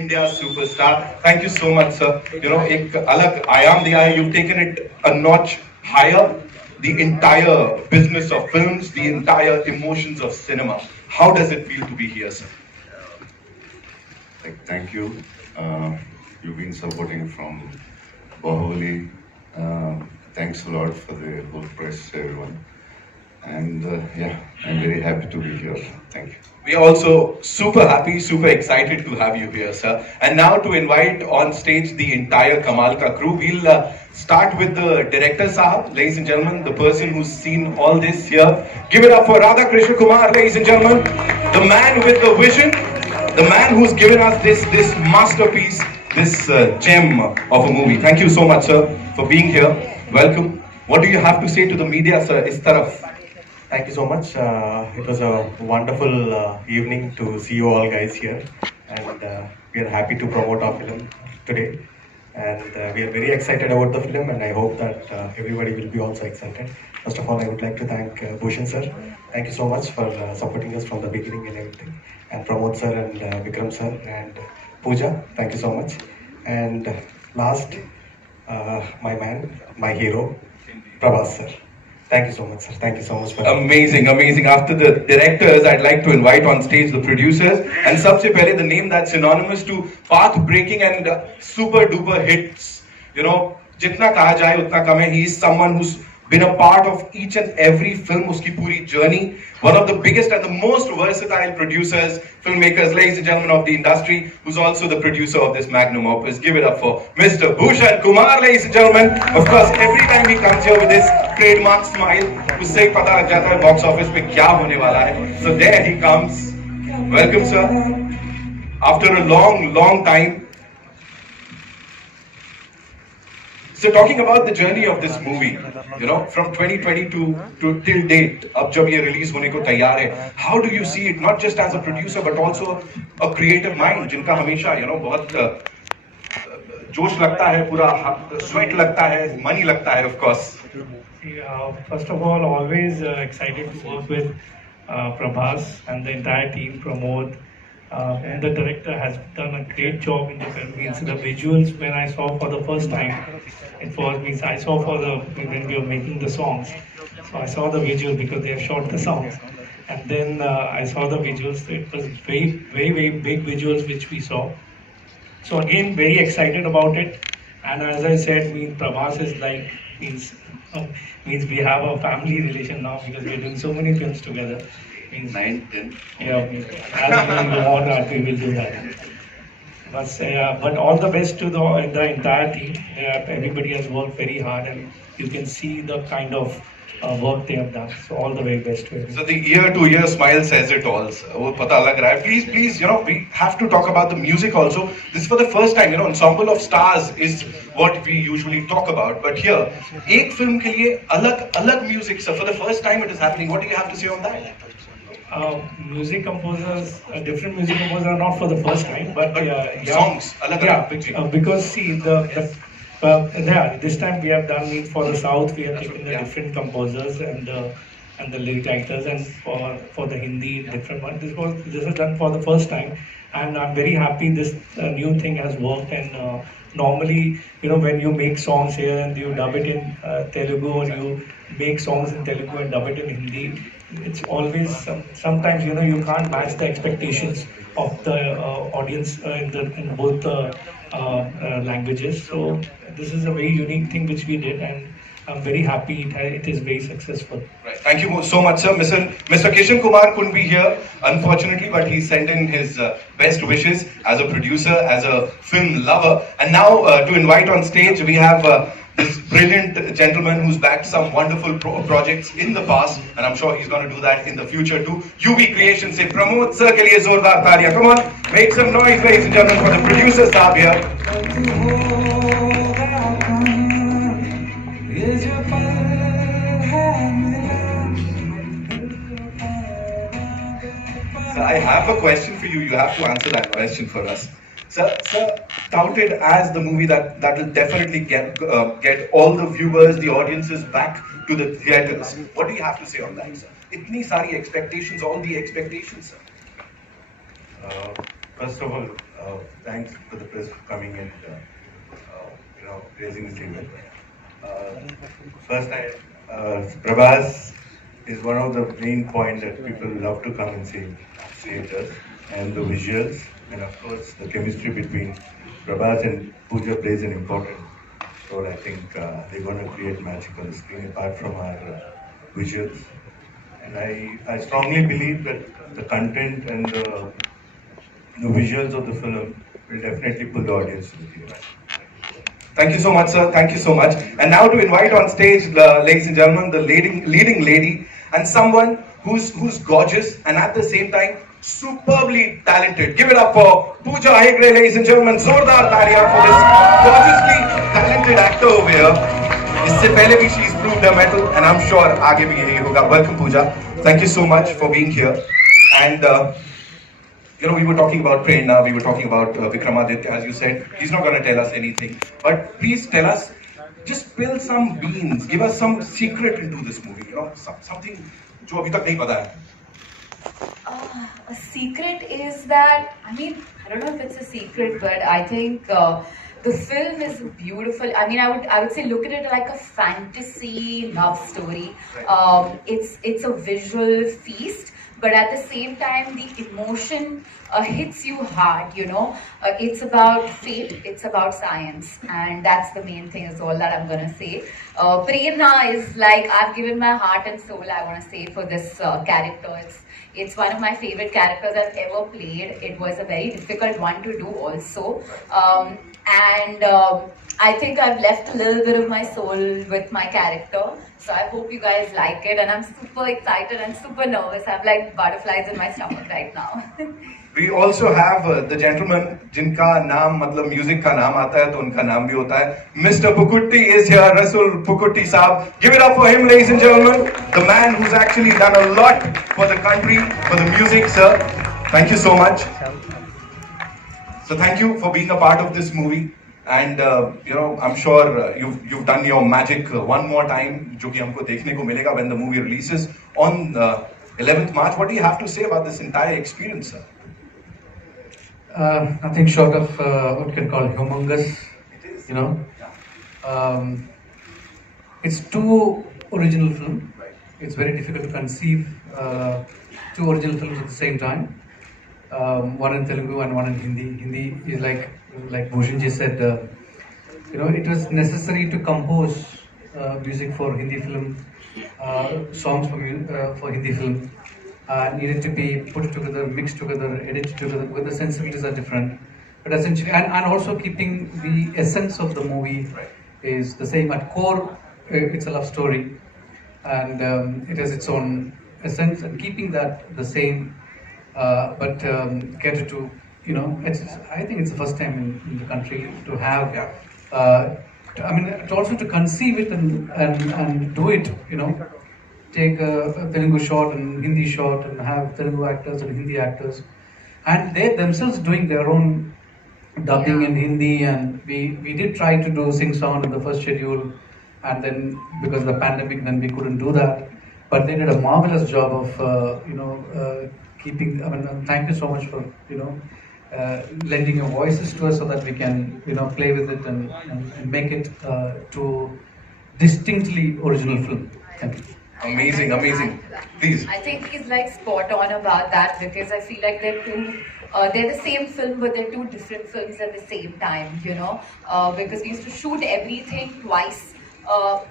India's superstar. Thank you so much, sir. You know, एक अलग आयाम दिया है. You've taken it a notch higher. The entire business of films, the entire emotions of cinema. How does it feel to be here, sir? Thank you. You've been supporting from Bahubali. Thanks a lot for the whole press, everyone. And yeah, I'm very happy to be here. Thank you. We are also super happy, super excited to have you here, sir. And now to invite on stage the entire Kamal Ka crew, we'll start with the director Sahab, ladies and gentlemen, the person who's seen all this here. Give it up for Radha Krishna Kumar, ladies and gentlemen, the man with the vision, the man who's given us this masterpiece, this gem of a movie. Thank you so much, sir, for being here. Welcome. What do you have to say to the media, sir? Is taraf? Thank you so much. It was a wonderful evening to see you all guys here, and we are happy to promote our film today. And we are very excited about the film, and I hope that everybody will be also excited. First of all, I would like to thank Bhushan sir. Thank you so much for supporting us from the beginning and everything. And Pramod sir and Vikram sir and Pooja, thank you so much. And last, my man, my hero, Prabhas sir. Thank you so much, sir. Thank you so much for amazing, amazing. After the directors, I'd like to invite on stage the producers. And सबसे पहले the name that's synonymous to path-breaking and super duper hits. You know, जितना कहा जाए उतना कम है. He is someone who's been a part of each and every film, उसकी पूरी journey. One of the biggest and the most versatile producers, filmmakers, ladies and gentlemen of the industry, who's also the producer of this magnum opus. Give it up for Mr. Bhushan Kumar, ladies and gentlemen. Of course, every time he comes here with this trademark smile, उससे ही पता लग जाता है box office पे क्या होने वाला है. So there he comes. Welcome, sir. After a long, long time. So talking about the journey of this movie, you know, from 2022 to till date, अब जब ये release होने को तैयार है, how do you see it, not just as a producer but also a creative mind, जिनका हमेशा, you know, बहुत जोश लगता है, पूरा sweat लगता है, money लगता है, of course. First of all, always excited to work with Prabhas and the entire team, Pramod. And the director has done a great job in the film. Means the visuals when I saw for the first time, it was means I saw for the when we were making the songs. So I saw the visual because they have shot the songs, and then I saw the visuals. So it was very big visuals which we saw. So again, very excited about it. And as I said, means Prabhas is like means we have a family relation now because we are doing so many films together. Means 9, 10. Yeah, as we go on, we will do that. But all the best to the entire team. Everybody has worked very hard, and you can see the kind of work they have done. So all the very best to everyone. So the year-to-year smile says it all. वो पता लग रहा है. Please, you know, we have to talk about the music also. This is for the first time, you know, ensemble of stars is what we usually talk about. But here, एक film के लिए अलग music. So for the first time it is happening. What do you have to say on that? Music composers, different music composers are not for the first time, but songs, because see this time we have done it for the South. We have taken the different composers and the lead actors, and for the Hindi different one. This is done for the first time, and I'm very happy this new thing has worked. And normally, you know, when you make songs here and you dub it in Telugu, or you make songs in Telugu and dub it in Hindi, it's always sometimes, you know, you can't match the expectations of the audience in both the languages. So this is a very unique thing which we did, and I'm very happy it is very successful. Right. Thank you so much, sir. Mr. Kishan Kumar couldn't be here, unfortunately, but he sent in his best wishes as a producer, as a film lover. And now to invite on stage, we have this brilliant gentleman who's backed some wonderful projects in the past, and I'm sure he's going to do that in the future too. UV Creations se Pramod sir ke liye zordar taaliyan. Come on, make some noise, ladies and gentlemen, for the producers saab here. So I have a question for you. You have to answer that question for us. Sir, touted as the movie that will definitely get all the viewers, the audiences back to the theaters. What do you have to say on that, sir? Itni sari expectations, all the expectations, sir. First of all, Thanks for the press for coming and raising this event. First, Prabhas is one of the main points that people love to come and see theaters, and the visuals, and of course the chemistry between Prabhas and Pooja plays an important role. I think they're going to create magic on the screen apart from our visuals. And I strongly believe that the content and the visuals of the film will definitely pull the audience to the theater. Thank you so much, sir. Thank you so much. And now to invite on stage, ladies and gentlemen, the leading lady and someone who's gorgeous and at the same time superbly talented. Give it up for Pooja Hegde, ladies and gentlemen. Zordar taaliyan for this gorgeously talented actor over here. इससे पहले भी she's proved her mettle, and I'm sure आगे भी यही होगा. Welcome, Pooja. Thank you so much for being here. And we were talking about Prerna, we were talking about Vikramaditya, as you said. He's not going to tell us anything. But please tell us, just spill some beans, give us some secret into this movie, something जो अभी तक नहीं पता है. A secret is that, I don't know if it's a secret, but I think the film is beautiful. I would say look at it like a fantasy love story. It's a visual feast. But at the same time, the emotion hits you hard, It's about fate, it's about science, and that's the main thing, is all that I'm gonna say. Prerna is like, I've given my heart and soul, I wanna say, for this character. It's one of my favorite characters I've ever played. It was a very difficult one to do also. I think I've left a little bit of my soul with my character. So I hope you guys like it, and I'm super excited and super nervous. I have like butterflies in my stomach right now. We also have the gentleman जिनका नाम मतलब music का नाम आता है तो उनका नाम भी होता है. Mr. Pukutti is here, Rasul Pukutti Saab. Give it up for him, ladies and gentlemen. The man who's actually done a lot for the country, for the music, sir. Thank you so much. So thank you for being a part of this movie. And I'm sure you've done your magic one more time, जो कि हमको देखने को मिलेगा when the movie releases on 11th March. What do you have to say about this entire experience, sir? Nothing short of what you can call humongous. It's two original films. It's very difficult to conceive two original films at the same time. One in Telugu and one in Hindi. Hindi is like Bhushanji said, it was necessary to compose music for Hindi film, songs for Hindi film. Needed to be put together, mixed together, edited together, because the sensibilities are different. But essentially, and also keeping the essence of the movie is the same. At core, it's a love story, and it has its own essence, and keeping that the same, but cater to, I think it's the first time in the country to have, also to conceive it and do it, take a Telugu shot and Hindi shot and have Telugu actors and Hindi actors, and they themselves doing their own dubbing in Hindi, and we did try to do sing song in the first schedule, and then because of the pandemic then we couldn't do that, but they did a marvelous job of keeping, thank you so much for lending your voices to us so that we can play with it and make it to distinctly original film. Thank you. Amazing. Please. I think he's like spot on about that, because I feel like they're the same film, but they're two different films at the same time, because we used to shoot everything twice.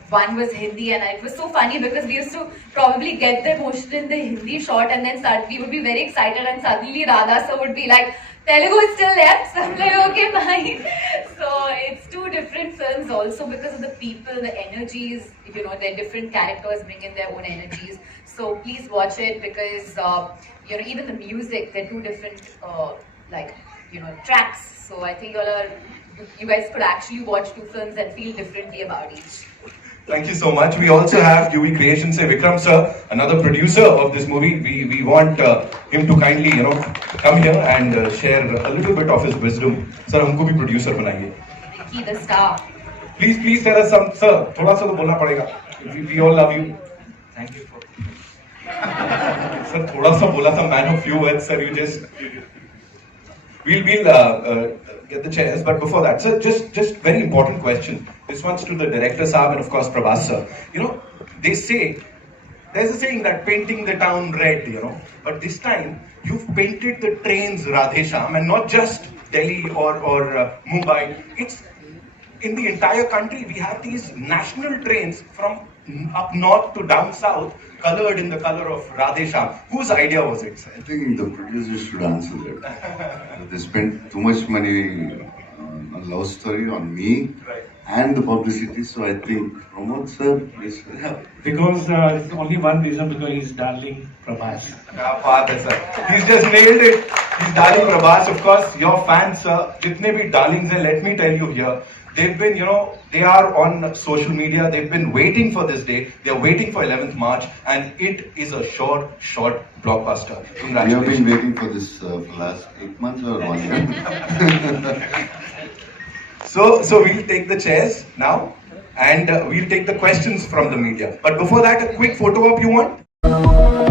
One was Hindi, and it was so funny because we used to probably get the emotion in the Hindi shot, and then we would be very excited, and suddenly Radha sir would be like, Telugu is still left. So I'm like, okay, fine. So it's two different films also because of the people, the energies, their different characters bring in their own energies. So please watch it, because, even the music, they're two different, tracks. So I think you guys could actually watch two films and feel differently about each. Thank you so much. We also have UV Creations, Vikram sir, another producer of this movie. We want him to kindly, come here and share a little bit of his wisdom. Sir, हमको भी producer बनाइए. Vicky the star. Please tell us some, sir. थोड़ा सा तो बोलना पड़ेगा. We all love you. Thank you for. Sir, थोड़ा सा बोला था, man of few words, sir. We'll get the chairs, but before that, sir, just very important question. This one's to the director Saab and of course Prabhas sir. You know, they say there's a saying that painting the town red, you know, but this time you've painted the trains Radhe Shyam, and not just Delhi or Mumbai. It's in the entire country. We have these national trains from up north to down south, colored in the color of Radhe Shyam. Whose idea was it, sir? I think the producers should answer that. They spent too much money on love story on me Right. and the publicity, so I think Pramod sir, please. Because only one reason, because he's darling Prabhas. क्या बात है sir, he's just nailed it. He's darling Prabhas, of course. Your fans, sir, जितने भी darlings हैं, let me tell you here, they've been, you know, they are on social media. They've been waiting for this day. They're waiting for 11th March, and it is a short blockbuster. We have Congratulations. been waiting for this for the last 8 months or 1 year. So we'll take the chairs now, and we'll take the questions from the media. But before that, a quick photo op you want?